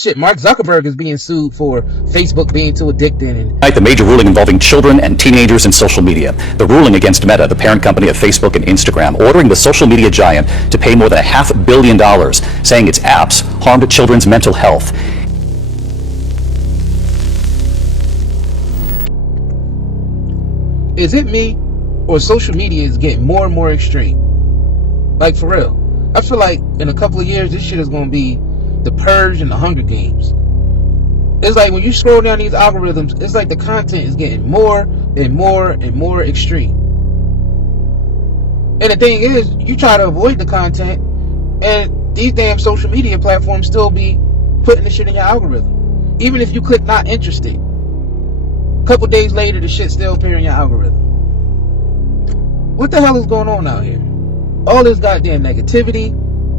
Shit, Mark Zuckerberg is being sued for Facebook being too addicted. And The major ruling involving children and teenagers in social media. The ruling against Meta, the parent company of Facebook and Instagram, ordering the social media giant to pay more than $500 million, saying its apps harmed children's mental health. Is it me, or social media is getting more and more extreme? Like, for real. I feel like in a couple of years, this shit is going to be the Purge and the Hunger Games. It's like when you scroll down these algorithms, it's like the content is getting more and more and more extreme. And the thing is, you try to avoid the content, and these damn social media platforms still be putting the shit in your algorithm. Even if you click not interested, a couple days later, the shit still appear in your algorithm. What the hell is going on out here? All this goddamn negativity,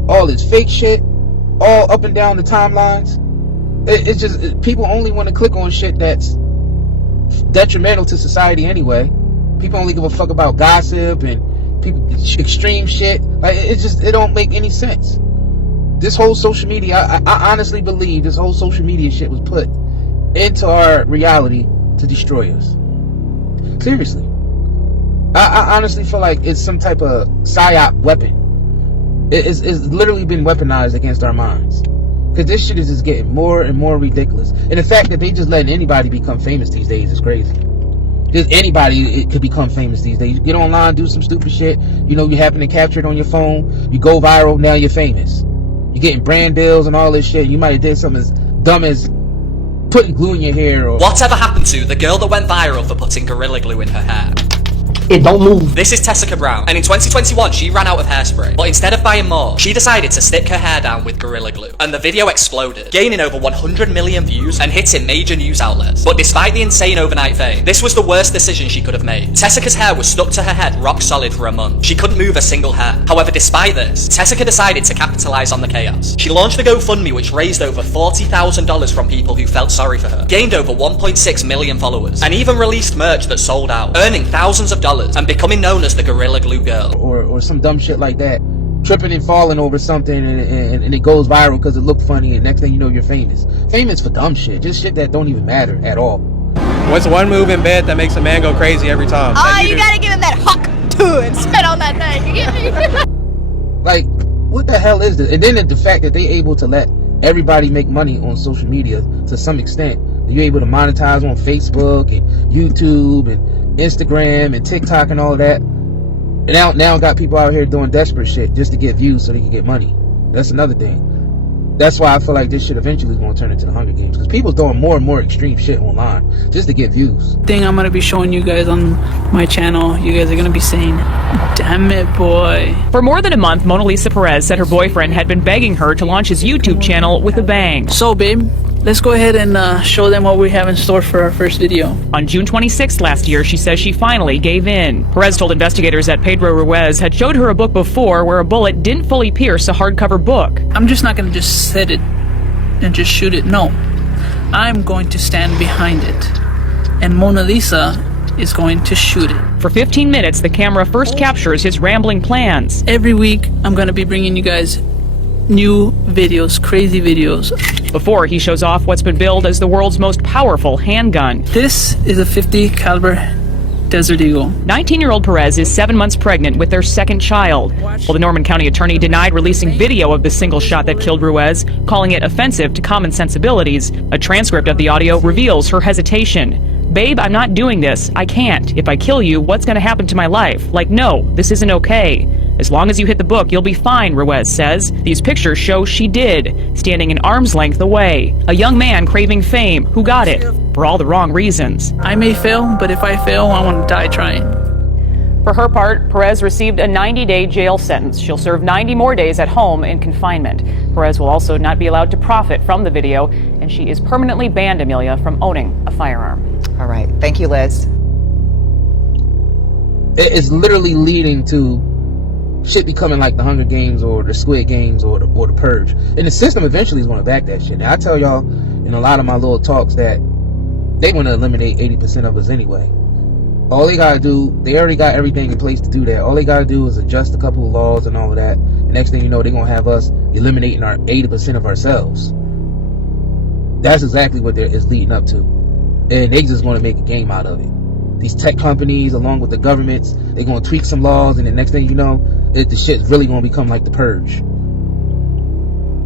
all this fake shit, all up and down the timelines. It's just, people only want to click on shit that's detrimental to society anyway. People only give a fuck about gossip and people extreme shit. Like, it don't make any sense. This whole social media, I honestly believe this whole social media shit was put into our reality to destroy us. Seriously. I honestly feel like it's some type of psyop weapon. It's literally been weaponized against our minds. Because this shit is just getting more and more ridiculous. And the fact that they just letting anybody become famous these days is crazy. Just anybody could become famous these days. You get online, do some stupid shit. You know, you happen to capture it on your phone. You go viral, now you're famous. You're getting brand deals and all this shit. You might have did something as dumb as putting glue in your hair. Or whatever happened to the girl that went viral for putting Gorilla Glue in her hair? It don't move. This is Tessica Brown, and in 2021 she ran out of hairspray, but instead of buying more, she decided to stick her hair down with Gorilla Glue, and the video exploded, gaining over 100 million views and hitting major news outlets. But despite the insane overnight fame, this was the worst decision she could have made. Tessica's hair was stuck to her head rock solid for a month. She couldn't move a single hair. However, despite this, Tessica decided to capitalize on the chaos. She launched a GoFundMe which raised over $40,000 from people who felt sorry for her, gained over 1.6 million followers, and even released merch that sold out, earning thousands of dollars and becoming known as the Gorilla Glue Girl. Or some dumb shit like that. Tripping and falling over something and it goes viral because it looked funny, and next thing you know you're famous. Famous for dumb shit. Just shit that don't even matter at all. What's one move in bed that makes a man go crazy every time? Oh, you gotta give him that huck to and spit on that thing. You get me? Like, what the hell is this? And then the fact that they able to let everybody make money on social media to some extent. You're able to monetize on Facebook and YouTube and Instagram and TikTok and all of that. And now got people out here doing desperate shit just to get views so they can get money. That's another thing. That's why I feel like this shit eventually is going to turn into the Hunger Games, because people doing more and more extreme shit online just to get views. Thing I'm going to be showing you guys on my channel, you guys are going to be saying, damn it, boy. For more than a month, Mona Lisa Perez said her boyfriend had been begging her to launch his YouTube channel with a bang. So, babe, let's go ahead and show them what we have in store for our first video. On June 26th last year, she says she finally gave in. Perez told investigators that Pedro Ruiz had showed her a book before where a bullet didn't fully pierce a hardcover book. I'm just not going to just set it and just shoot it. No. I'm going to stand behind it. And Mona Lisa is going to shoot it. For 15 minutes, the camera first captures his rambling plans. Every week, I'm going to be bringing you guys new videos, crazy videos. Before he shows off what's been billed as the world's most powerful handgun. This is a .50 caliber Desert Eagle. 19-year-old Perez is 7 months pregnant with their second child. Well, the Norman County attorney denied releasing video of the single shot that killed Ruiz, calling it offensive to common sensibilities. A transcript of the audio reveals her hesitation. Babe, I'm not doing this. I can't. If I kill you, what's going to happen to my life? Like, no, this isn't okay. As long as you hit the book, you'll be fine, Ruiz says. These pictures show she did, standing an arm's length away. A young man craving fame, who got it, for all the wrong reasons. I may fail, but if I fail, I want to die trying. For her part, Perez received a 90-day jail sentence. She'll serve 90 more days at home in confinement. Perez will also not be allowed to profit from the video, and she is permanently banned, Amelia, from owning a firearm. All right. Thank you, Liz. It is literally leading to shit becoming like the Hunger Games or the Squid Games or the Purge. And the system eventually is going to back that shit. Now, I tell y'all in a lot of my little talks that they want to eliminate 80% of us anyway. All they got to do, they already got everything in place to do that. All they got to do is adjust a couple of laws and all of that. The next thing you know, they're going to have us eliminating our 80% of ourselves. That's exactly what it's leading up to. And they just going to make a game out of it. These tech companies, along with the governments, they're going to tweak some laws, and the next thing you know, the shit's really going to become like The Purge.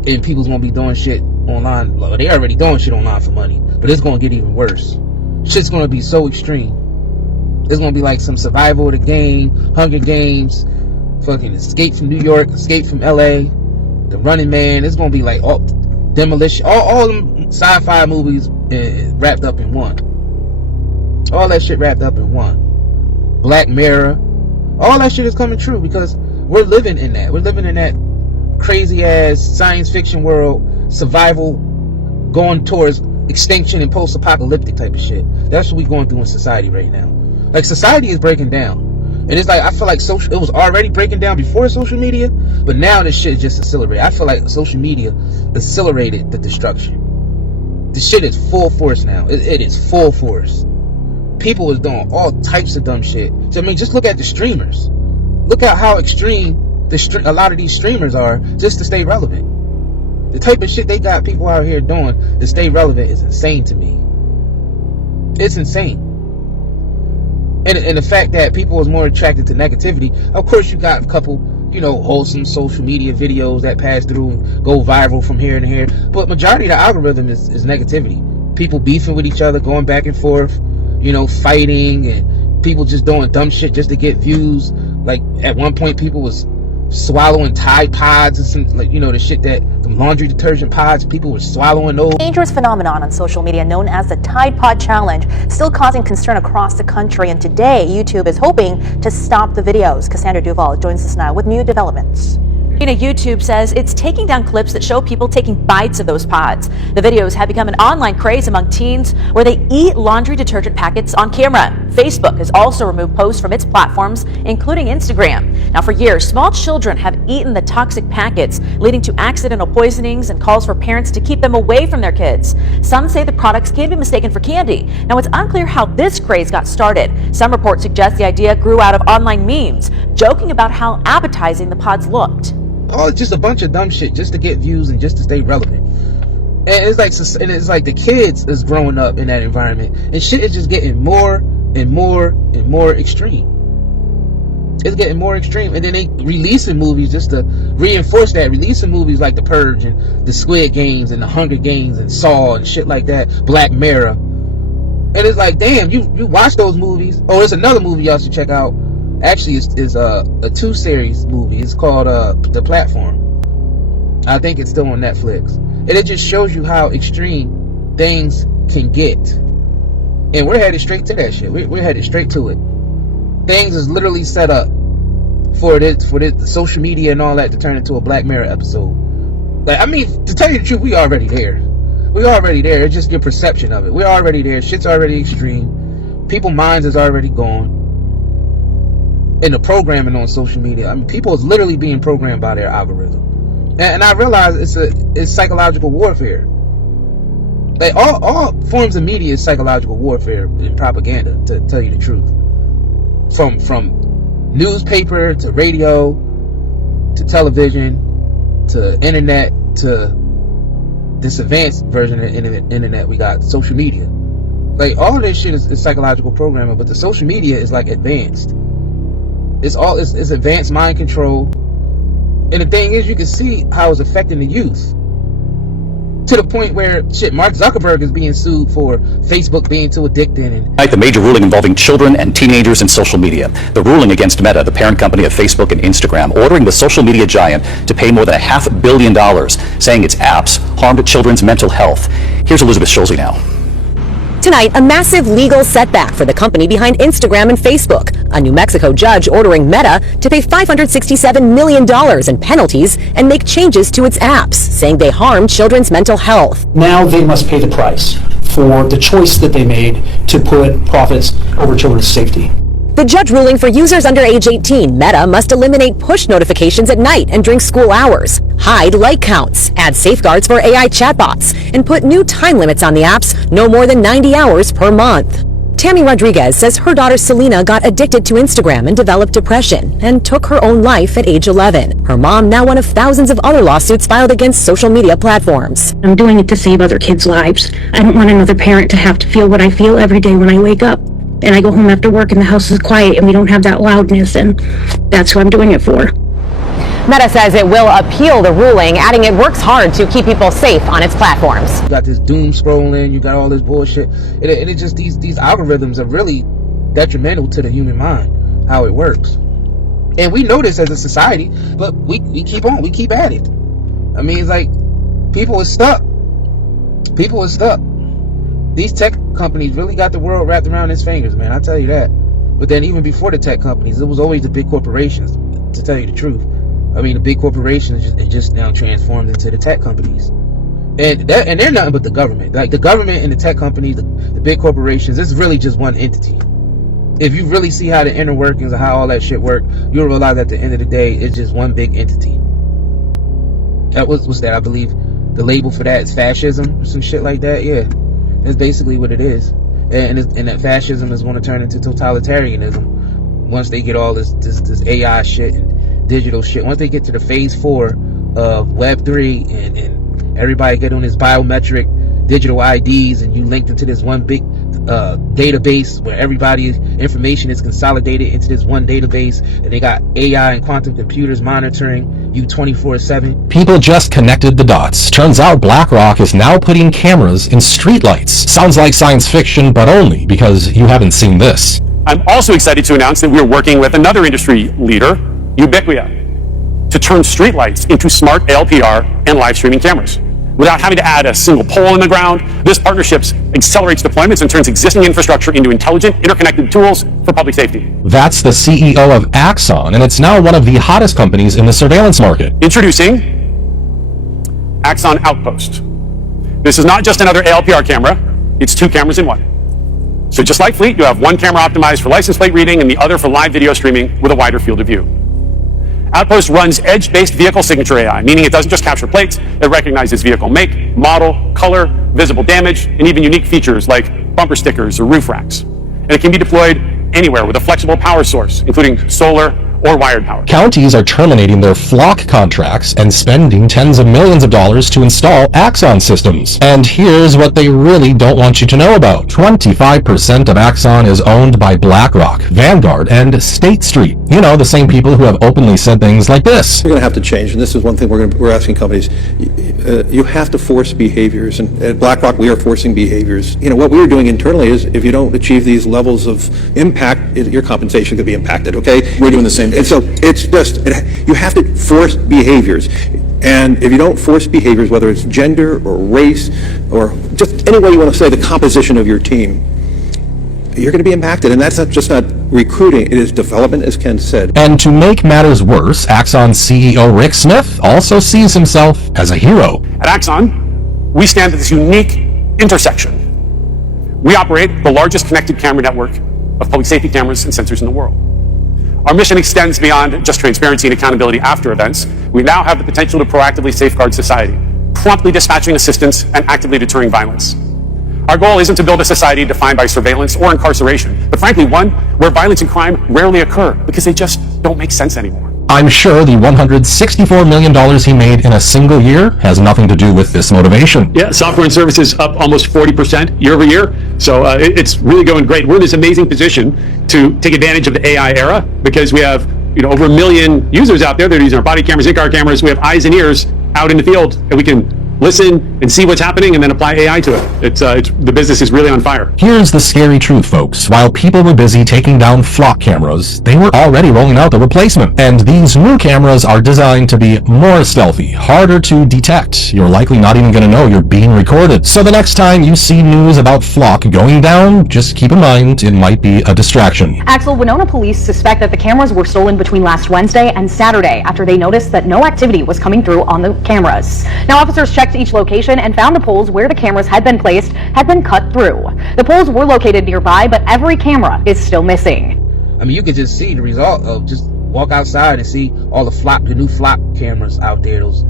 And people's going to be doing shit online. They already doing shit online for money, but it's going to get even worse. Shit's going to be so extreme. It's going to be like some survival of the game, Hunger Games, fucking Escape from New York, Escape from LA, The Running Man. It's going to be like all Demolition, all them sci-fi movies wrapped up in one. All that shit wrapped up in one. Black Mirror. All that shit is coming true because we're living in that. We're living in that crazy ass science fiction world, survival, going towards extinction and post-apocalyptic type of shit. That's what we're going through in society right now. Like, society is breaking down. And it's like, I feel like it was already breaking down before social media, but now this shit is just accelerated. I feel like social media accelerated the destruction. The shit is full force now. It is full force. People is doing all types of dumb shit. So, I mean, just look at the streamers. Look at how extreme a lot of these streamers are just to stay relevant. The type of shit they got people out here doing to stay relevant is insane to me. It's insane. And the fact that people is more attracted to negativity. Of course, you got a couple, wholesome social media videos that pass through and go viral from here and here. But majority of the algorithm is negativity. People beefing with each other, going back and forth, fighting, and people just doing dumb shit just to get views. Like, at one point, people was swallowing Tide Pods and some, the shit that the laundry detergent pods, people were swallowing those. Dangerous phenomenon on social media known as the Tide Pod Challenge, still causing concern across the country, and today YouTube is hoping to stop the videos. Cassandra Duval joins us now with new developments. YouTube says it's taking down clips that show people taking bites of those pods. The videos have become an online craze among teens where they eat laundry detergent packets on camera. Facebook has also removed posts from its platforms, including Instagram. Now, for years, small children have eaten the toxic packets, leading to accidental poisonings and calls for parents to keep them away from their kids. Some say the products can be mistaken for candy. Now, it's unclear how this craze got started. Some reports suggest the idea grew out of online memes, joking about how appetizing the pods looked. Oh, just a bunch of dumb shit just to get views and just to stay relevant. And it's like the kids is growing up in that environment, and shit is just getting more and more and more extreme. It's getting more extreme, and then they releasing movies just to reinforce that. Releasing movies like The Purge and the Squid Games and the Hunger Games and Saw and shit like that. Black Mirror. And it's like, damn, you watch those movies. Oh, there's another movie y'all should check out. Actually, it's a 2-series movie. It's called The Platform. I think it's still on Netflix. And it just shows you how extreme things can get. And we're headed straight to that shit. We're headed straight to it. Things is literally set up for the social media and all that to turn into a Black Mirror episode. Like, I mean, to tell you the truth, we already there. We're already there. It's just your perception of it. We're already there. Shit's already extreme. People's minds is already gone. In the programming on social media, I mean, people is literally being programmed by their algorithm, and I realize it's psychological warfare. Like, all forms of media is psychological warfare and propaganda, to tell you the truth. From newspaper to radio to television to internet to this advanced version of the internet, we got social media. Like, all of this shit is psychological programming, but the social media is like advanced. It's advanced mind control. And the thing is, you can see how it's affecting the youth. To the point where, Mark Zuckerberg is being sued for Facebook being too addicted. Tonight, the major ruling involving children and teenagers in social media. The ruling against Meta, the parent company of Facebook and Instagram, ordering the social media giant to pay more than $500 million, saying its apps harmed children's mental health. Here's Elizabeth Schulze now. Tonight, a massive legal setback for the company behind Instagram and Facebook. A New Mexico judge ordering Meta to pay $567 million in penalties and make changes to its apps, saying they harm children's mental health. Now they must pay the price for the choice that they made to put profits over children's safety. The judge ruling for users under age 18, Meta must eliminate push notifications at night and during school hours, hide like counts, add safeguards for AI chatbots, and put new time limits on the apps, no more than 90 hours per month. Tammy Rodriguez says her daughter Selena got addicted to Instagram and developed depression and took her own life at age 11. Her mom now one of thousands of other lawsuits filed against social media platforms. I'm doing it to save other kids' lives. I don't want another parent to have to feel what I feel every day when I wake up. And I go home after work and the house is quiet and we don't have that loudness, and that's who I'm doing it for. Meta says it will appeal the ruling, adding it works hard to keep people safe on its platforms. You got this doom scrolling, you got all this bullshit. It just, these algorithms are really detrimental to the human mind, how it works. And we know this as a society, but we keep on, we keep at it. I mean, it's like, people are stuck. People are stuck. These tech companies really got the world wrapped around its fingers, man, I tell you that. But then even before the tech companies, it was always the big corporations, to tell you the truth. I mean, the big corporations just now transformed into the tech companies. And they're nothing but the government. Like, the government and the tech companies, the big corporations, it's really just one entity. If you really see how the inner workings of how all that shit work, you'll realize at the end of the day, it's just one big entity. That was that, I believe, the label for that is fascism or some shit like that. Yeah, that's basically what it is. And that fascism is going to turn into totalitarianism once they get all this AI shit and digital shit. Once they get to the phase 4 of Web3 and everybody get on this biometric digital IDs and you link them to this one big database where everybody's information is consolidated into this one database, and they got AI and quantum computers monitoring you 24/7. People just connected the dots. Turns out BlackRock is now putting cameras in streetlights. Sounds like science fiction, but only because you haven't seen this. I'm also excited to announce that we're working with another industry leader, Ubiquia, to turn streetlights into smart ALPR and live streaming cameras. Without having to add a single pole in the ground, this partnership accelerates deployments and turns existing infrastructure into intelligent, interconnected tools for public safety. That's the CEO of Axon, and it's now one of the hottest companies in the surveillance market. Introducing Axon Outpost. This is not just another ALPR camera, it's 2 cameras in one. So just like Fleet, you have one camera optimized for license plate reading and the other for live video streaming with a wider field of view. Outpost runs edge-based vehicle signature AI, meaning it doesn't just capture plates, it recognizes vehicle make, model, color, visible damage, and even unique features like bumper stickers or roof racks. And it can be deployed anywhere with a flexible power source, including solar or wired power. Counties are terminating their flock contracts and spending tens of millions of dollars to install Axon systems. And here's what they really don't want you to know about. 25% of Axon is owned by BlackRock, Vanguard, and State Street. You know, the same people who have openly said things like this. We're going to have to change, and this is one thing we're asking companies. You have to force behaviors, and at BlackRock we are forcing behaviors. You know, what we're doing internally is if you don't achieve these levels of impact, your compensation could be impacted, okay? We're doing the same. And so it's just, you have to force behaviors. And if you don't force behaviors, whether it's gender or race or just any way you want to say the composition of your team, you're going to be impacted. And that's not recruiting, it is development, as Ken said. And to make matters worse, Axon CEO Rick Smith also sees himself as a hero. At Axon, we stand at this unique intersection. We operate the largest connected camera network of public safety cameras and sensors in the world. Our mission extends beyond just transparency and accountability after events. We now have the potential to proactively safeguard society, promptly dispatching assistance and actively deterring violence. Our goal isn't to build a society defined by surveillance or incarceration, but frankly one where violence and crime rarely occur because they just don't make sense anymore. I'm sure the $164 million he made in a single year has nothing to do with this motivation. Yeah, software and services up almost 40% year over year. So it's really going great. We're in this amazing position to take advantage of the AI era because we have over 1 million users out there that are using our body cameras, in-car cameras. We have eyes and ears out in the field, and we can listen and see what's happening and then apply AI to it. It's the business is really on fire. Here's the scary truth, folks. While people were busy taking down flock cameras, they were already rolling out the replacement. And these new cameras are designed to be more stealthy, harder to detect. You're likely not even going to know you're being recorded. So the next time you see news about flock going down, just keep in mind it might be a distraction. Axel, Winona police suspect that the cameras were stolen between last Wednesday and Saturday after they noticed that no activity was coming through on the cameras. Now, officers checked each location and found the poles where the cameras had been placed had been cut through. The poles were located nearby, but every camera is still missing. I mean, you can just see the result of just walk outside and see all the new flock cameras out there. Those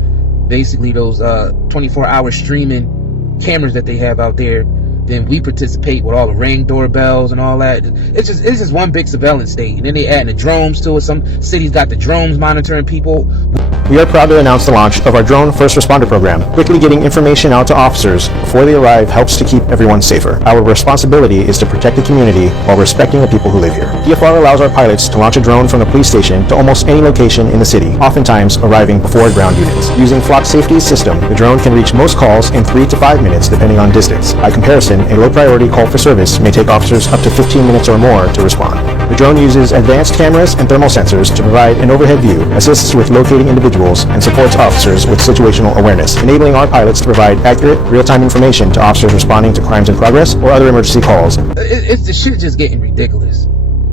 24-hour streaming cameras that they have out there. then we participate with all the Ring doorbells and all that. It's just one big surveillance state. And then they adding the drones to it. Some cities got the drones monitoring people. We are proud to announce the launch of our Drone First Responder program. Quickly getting information out to officers before they arrive helps to keep everyone safer. Our responsibility is to protect the community while respecting the people who live here. DFR allows our pilots to launch a drone from the police station to almost any location in the city, oftentimes arriving before ground units. Using Flock Safety's system, the drone can reach most calls in 3 to 5 minutes depending on distance. By comparison, a low priority call for service may take officers up to 15 minutes or more to respond. The drone uses advanced cameras and thermal sensors to provide an overhead view, assists with locating individuals, and supports officers with situational awareness, enabling our pilots to provide accurate, real-time information to officers responding to crimes in progress or other emergency calls. The shit just getting ridiculous.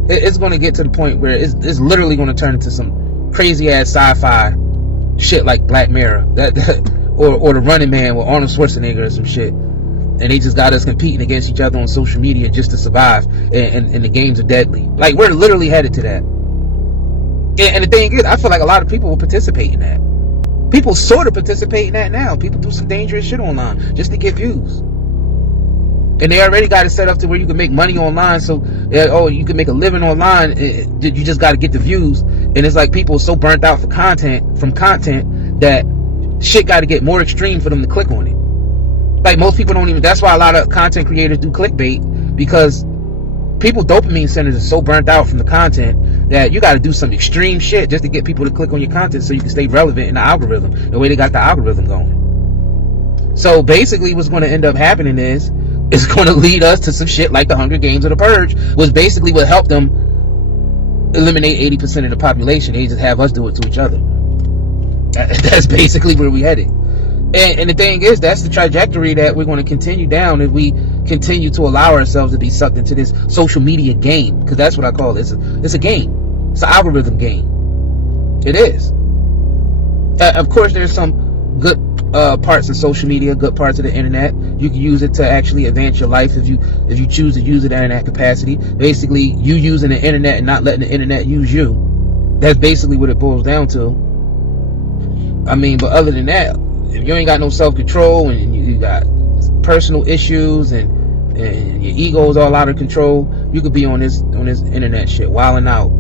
It's going to get to the point where it's literally going to turn into some crazy-ass sci-fi shit like Black Mirror, or The Running Man with Arnold Schwarzenegger or some shit. And they just got us competing against each other on social media just to survive, and the games are deadly. Like, we're literally headed to that. And the thing is, I feel like a lot of people will participate in that. People sort of participate in that now. People do some dangerous shit online just to get views. And they already got it set up to where you can make money online. So, you can make a living online. You just got to get the views. And it's like people are so burnt out from content that shit got to get more extreme for them to click on it. Like, most people don't even, that's why a lot of content creators do clickbait, because people dopamine centers are so burnt out from the content that you got to do some extreme shit just to get people to click on your content so you can stay relevant in the algorithm, the way they got the algorithm going. So basically what's going to end up happening is it's going to lead us to some shit like the Hunger Games or the Purge, which basically will help them eliminate 80% of the population. They just have us do it to each other. That's basically where we headed. And the thing is, that's the trajectory that we're going to continue down if we continue to allow ourselves to be sucked into this social media game, because that's what I call it. It's a game. It's an algorithm game. It is. Of course, there's some good parts of social media, good parts of the internet. You can use it to actually advance your life if you choose to use it in that capacity. Basically, you using the internet and not letting the internet use you. That's basically what it boils down to. I mean, but other than that, if you ain't got no self-control and you got personal issues and your ego's all out of control, you could be on this internet shit wilding out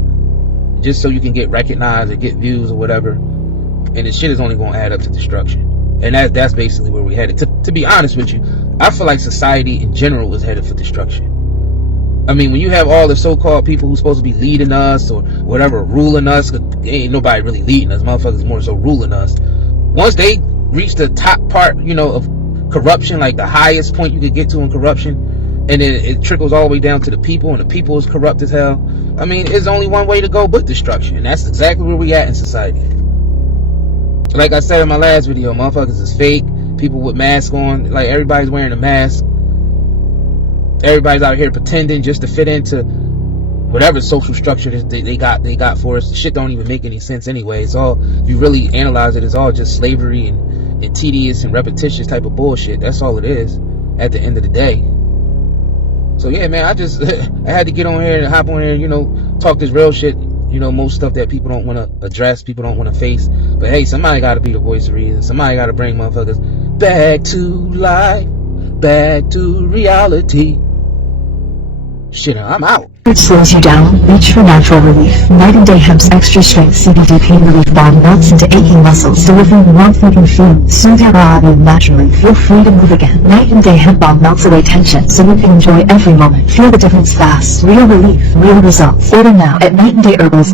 just so you can get recognized or get views or whatever, and this shit is only going to add up to destruction. And that's basically where we headed. To be honest with you, I feel like society in general is headed for destruction. I mean, when you have all the so-called people who's supposed to be leading us or whatever, ruling us, 'cause ain't nobody really leading us, motherfuckers more so ruling us. Once they reach the top part, of corruption, like the highest point you could get to in corruption, and then it trickles all the way down to the people, and the people is corrupt as hell. I mean, there's only one way to go but destruction, and that's exactly where we at in society. Like I said in my last video, motherfuckers is fake. People with masks on, like everybody's wearing a mask. Everybody's out here pretending just to fit into whatever social structure they got for us. The shit don't even make any sense anyway. It's all, if you really analyze it, it's all just slavery and tedious and repetitious type of bullshit. That's all it is at the end of the day. So yeah, man, I had to get on here and hop on here, talk this real shit. Most stuff that people don't want to address, people don't want to face. But hey, somebody got to be the voice of reason. Somebody got to bring motherfuckers back to life, back to reality. Shit, I'm out. It slows you down. Reach for natural relief. Night and Day Hemp's extra strength CBD pain relief balm melts into aching muscles, delivering warmth you can feel. Soothe your body naturally. Feel free to move again. Night and Day Hemp balm melts away tension so you can enjoy every moment. Feel the difference fast. Real relief, real results. Order now at Night and Day Herbals.